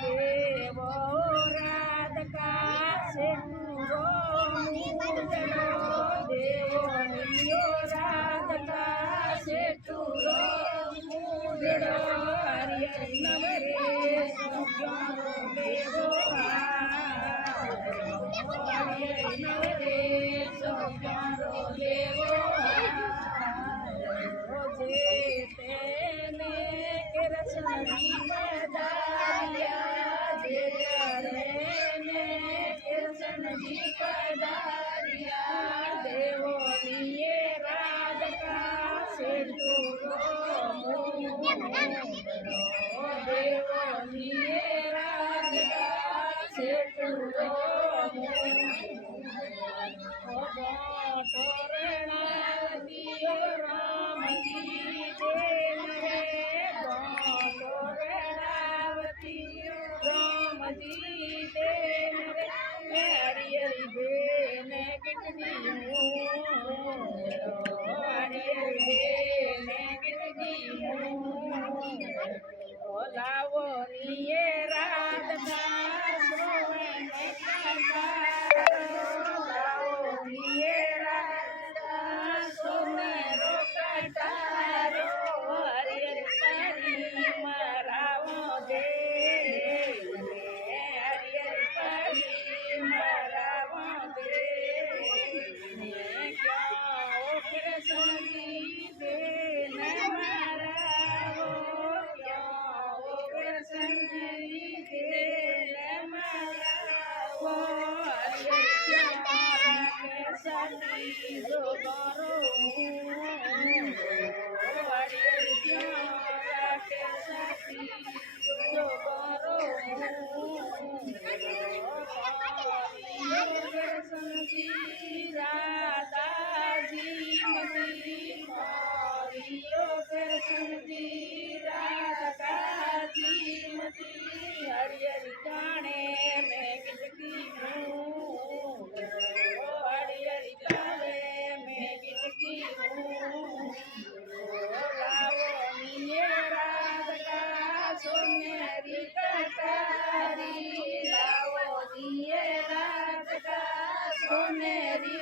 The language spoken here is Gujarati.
દેવો રાધકા સેટુરો દેવો નિયો રાધકા સેટુરો મુદડો હરિ નવરે દેવો નવરે સોક્યારો દેવો જે તેને કૃષ્ણની પધાર્યા જે તેને કૃષ્ણજી પધાર્યા દેવોની રાધકા સેટુરો દેવોની રાધકા સેટુરો તોરણાવતીઓ રામજી દેવરે તોરણાવતીઓ રામજી દેવરે હરિ હરિ બેને કેટલી હરિ હરિ બેને કેટલી બોલાવો નિયે રાધકા શ્રવણ हरि हरि जाने मैं किसकी हूँ हरि हरि जाने मैं किसकी हूँ लावो निये राधका सुनेरी कटारी लावो निये राधका सुनेरी